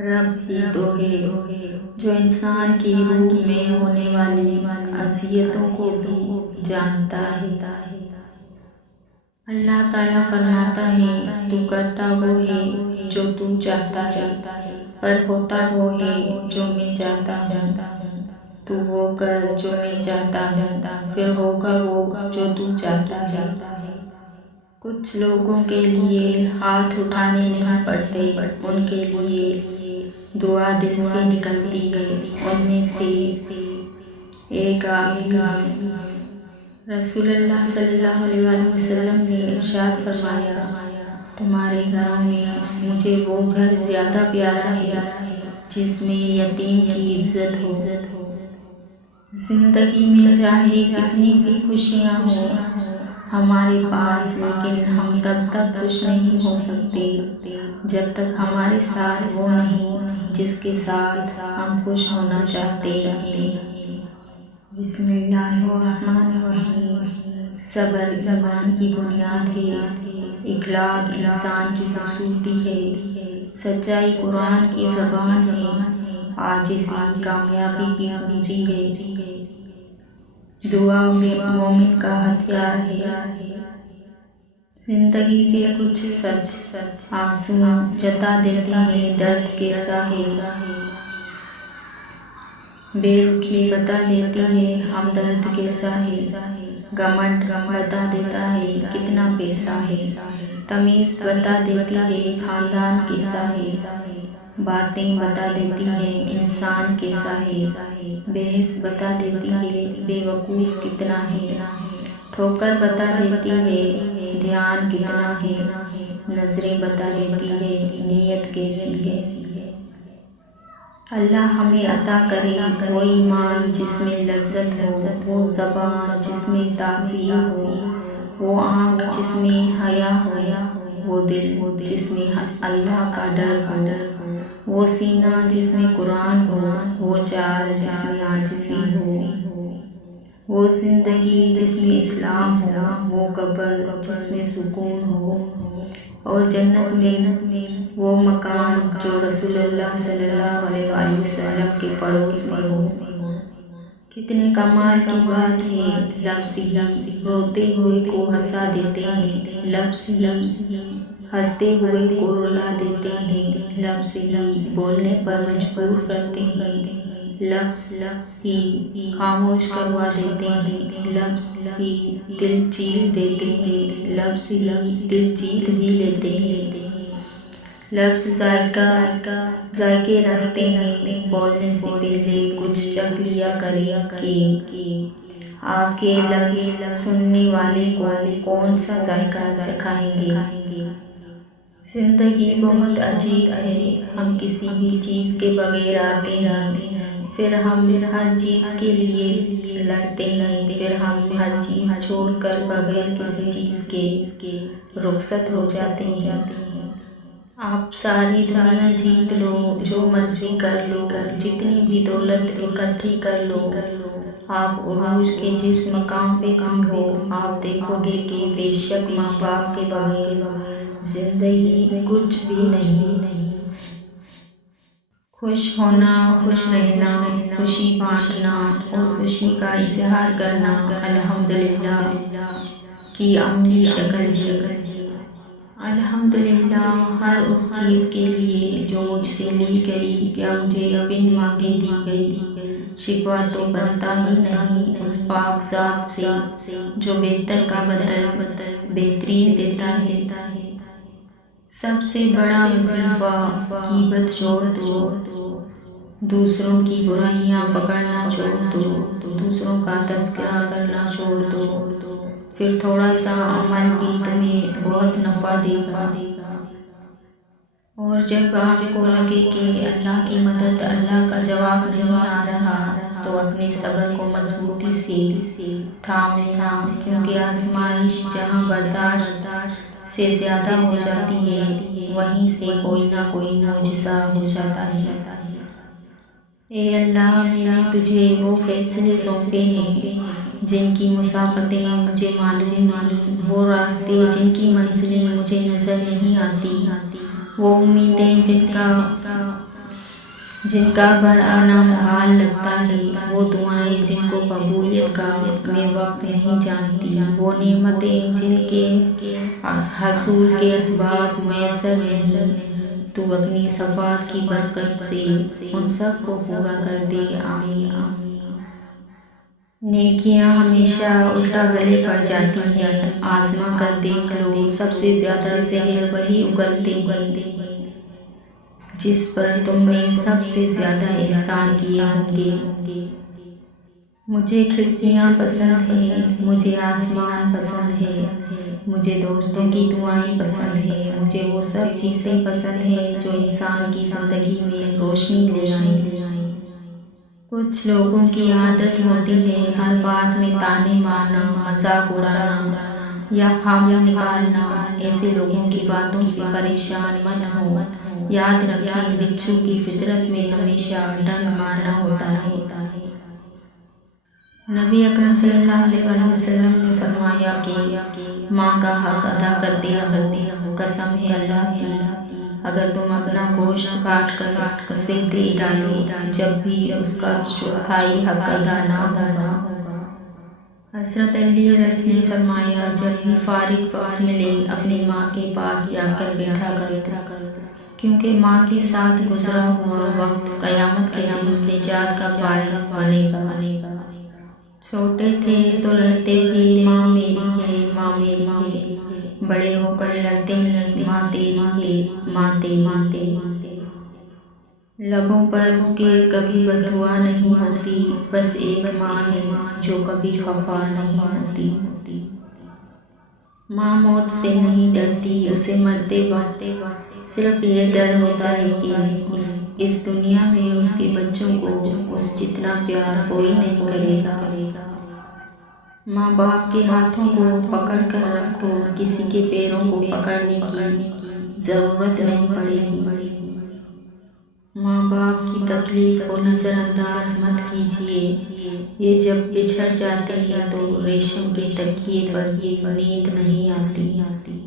رب ہی تو ہے جو انسان کی روح میں ہونے والی اذیتوں کو بھی جانتا ہے۔ اللہ تعالیٰ فرماتا ہے تو کرتا وہ ہے جو تو چاہتا ہے، پر ہوتا وہ ہے جو میں چاہتا ہوں۔ تو وہ کر جو میں چاہتا ہوں، پھر ہوگا وہ جو تو چاہتا ہے۔ کچھ لوگوں کے لیے ہاتھ اٹھانے نہیں پڑتے، ان کے لیے دعا دل سے نکلتی ہے۔ ان میں سے ایک آپ ہی ہیں۔ رسول اللہ صلی اللہ علیہ وسلم نے ارشاد فرمایا، تمہارے گھروں میں مجھے وہ گھر زیادہ پیارا ہے جس میں یتیم کی عزت ہو۔ زندگی میں چاہے کتنی بھی خوشیاں ہوں ہمارے پاس، لیکن ہم تب تک خوش نہیں ہو سکتے جب تک ہمارے ساتھ وہ نہیں جس کے ساتھ ہم خوش ہونا چاہتے ہیں۔ بسم اللہ الرحمن الرحیم۔ صبر ایمان کی بنیاد ہے، اخلاق انسان کی خوبصورتی ہے، سچائی قرآن کی زبان ہے، عاجزی کامیابی کی کنجی ہے، دعا مومن کا ہتھیار ہے۔ زندگی کے کچھ سچ آنسو جتا دیتے ہیں درد کیسا ہے، بے رخی بتا دیتی ہے ہمدرد کیسا ہے، گھمنڈ بتا دیتا ہے کتنا پیسہ ہے، تمیز بتا دیتی ہے خاندان کیسا ہے، باتیں بتا دیتی ہیں انسان کیسا ہے، بحث بتا دیتی ہے بے وقوف کتنا ہے، ٹھوکر بتا دیتی ہے دھیان کتنا ہے، نظریں بتا دیتی ہے نیت کیسی ہے۔ اللہ ہمیں عطا کرے وہ ایمان جس میں لذت ہو، وہ زبان جس میں تاثیر ہو، وہ آنکھ جس میں حیا ہو، وہ دل جس میں اللہ کا ڈر ہو، وہ سینہ جس میں قرآن ہو، وہ چال جس میں عاجزی ہو، وہ زندگی جس میں اسلام ہو، وہ قبر جس میں سکون ہو، اور جنت میں وہ مکان جو رسول اللہ صلی اللہ علیہ وسلم کے پڑوس میں ہو۔ کتنے کمال کی بات ہے، لفظ ہی روتے ہوئے کو ہنسا دیتے ہیں، لفظ ہی ہنستے ہوئے کو رلا دیتے ہیں، لفظ ہی بولنے پر مجبور کرتے ہیں، لفظ ہی خاموش کروا دیتے ہیں، لفظ ہی دل چیر دیتے ہیں، لفظ ہی دل جیت بھی لیتے ہیں، لفظ ذائقے رکھتے ہیں، بولنے سے پہلے کچھ چکھ لیا کریں کہ آپ کے لفظ سننے والے کو کون سا ذائقہ چکھائیں گے۔ زندگی بہت عجیب ہے، ہم کسی بھی چیز کے بغیر آتے ہیں، پھر ہم ہر چیز کے لیے لڑتے ہیں، پھر ہم ہر چیز چھوڑ کر بغیر کسی چیز کے رخصت ہو جاتے ہیں۔ آپ ساری دنیا جیت لو، جو مرضی کر لو، جتنی بھی دولت اکٹھی کر لو، آپ عروج کے جس مقام پہ بھی ہو، آپ دیکھو گے کہ بے شک ماں باپ کے بغیر زندگی کچھ بھی نہیں۔ خوش ہونا، خوش رہنا، خوشی بانٹنا اور خوشی کا اظہار کرنا الحمدللہ کی عملی شکل ہے۔ الحمدللہ ہر اس چیز کے لیے جو مجھ سے لی گئی یا مجھے بن مانگے دی گئی، شکوہ تو بنتا ہی نہیں اس پاک ذات سے جو بہتر کا بدل بہترین دیتا ہے۔ سب سے بڑا وظیفہ غیبت چھوڑ دو، دوسروں کی برائیاں پکڑنا چھوڑ دو، دوسروں کا تذکرہ کرنا چھوڑ دو، پھر تھوڑا سا عمل بھی تمہیں بہت نفع دے گا۔ اور جب آپ کو لگے کہ اللہ کی مدد، اللہ کا جواب نہیں آ رہا، تو اپنے صبر کو مضبوطی سے تھام لینا، کیونکہ آزمائش جہاں برداشت سے زیادہ ہو جاتی ہے، وہیں سے کوئی نہ کوئی معجزہ ہو جاتا ہے۔ اے اللہ، میں نے تجھے وہ فیصلے سونپے ہیں جن کی مسافتیں مجھے معلوم نہیں، وہ راستے جن کی منزلیں مجھے نظر نہیں آتی، وہ امیدیں جن کا جن کا گھر آنا محال لگتا ہے، وہ دعائیں جن کو قبولیت کا میں وقت نہیں جانتی، وہ نعمتیں جن کے حصول کے اسباب میسر نہیں، تو اپنی صفات کی برکت سے ان سب کو پورا کر دے، آمین۔ نیکیاں ہمیشہ الٹا گلے پڑ جاتی ہیں، آزما کر دیکھ لو، سب سے زیادہ زہر وہی اگلتے ہیں جس پر تم نے سب سے زیادہ احسان کیے ہوں گے۔ مجھے کھڑکیاں پسند ہیں، مجھے آسمان پسند ہے، مجھے دوستوں کی دعائیں پسند ہیں، مجھے وہ سب چیزیں پسند ہیں جو انسان کی زندگی میں روشنی لے آئیں۔ کچھ لوگوں کی عادت ہوتی ہے ہر بات میں طعنے مارنا، مذاق اڑانا یا خامی نکالنا۔ ایسے لوگوں کی باتوں سے پریشان مت ہو، یاد رکھیں بچھو کی فطرت میں ہمیشہ ڈنک مارنا ہوتا ہے۔ نبی اکرم صلی اللہ علیہ وسلم نے فرمایا کہ ماں کا حق ادا کرتے رہو، قسم ہے اللہ کی، اگر تم اپنا گوشت کاٹ کر اسے دے ڈالو جب بھی اس کا چوتھائی حق ادا نہ ہوگا۔ حضرت علی رض نے فرمایا، جب بھی فارغ وقت ملے اپنی ماں کے پاس جا کر بیٹھا کرو، کیونکہ ماں کے ساتھ گزرا ہوا وقت قیامت کے دن نجات کا باعث بنے گا۔ چھوٹے تھے تو لڑتے تھے ماں میری ہے، ماں میری ہے، بڑے ہو کر لڑتے ہیں ماں تیری ہے، ماں تیری ہے۔ لبوں پر اس کے کبھی بددعا نہیں ہوتی، بس ایک ماں ہے جو کبھی خفا نہیں ہوتی۔ ماں موت سے نہیں ڈرتی، اسے مرتے وقت صرف یہ ڈر ہوتا ہے کہ اس دنیا میں اس کے بچوں کو اس جتنا پیار کوئی نہیں کرے گا۔ ماں باپ کے ہاتھوں کو پکڑ کر رکھو، کسی کے پیروں کو پکڑنے کی ضرورت نہیں پڑے گی۔ ماں باپ کی تکلیف کو نظر انداز مت کیجیے، یہ جب بچھڑ جاتے ہیں تو ریشم کے تکیے پر نیند نہیں آتی۔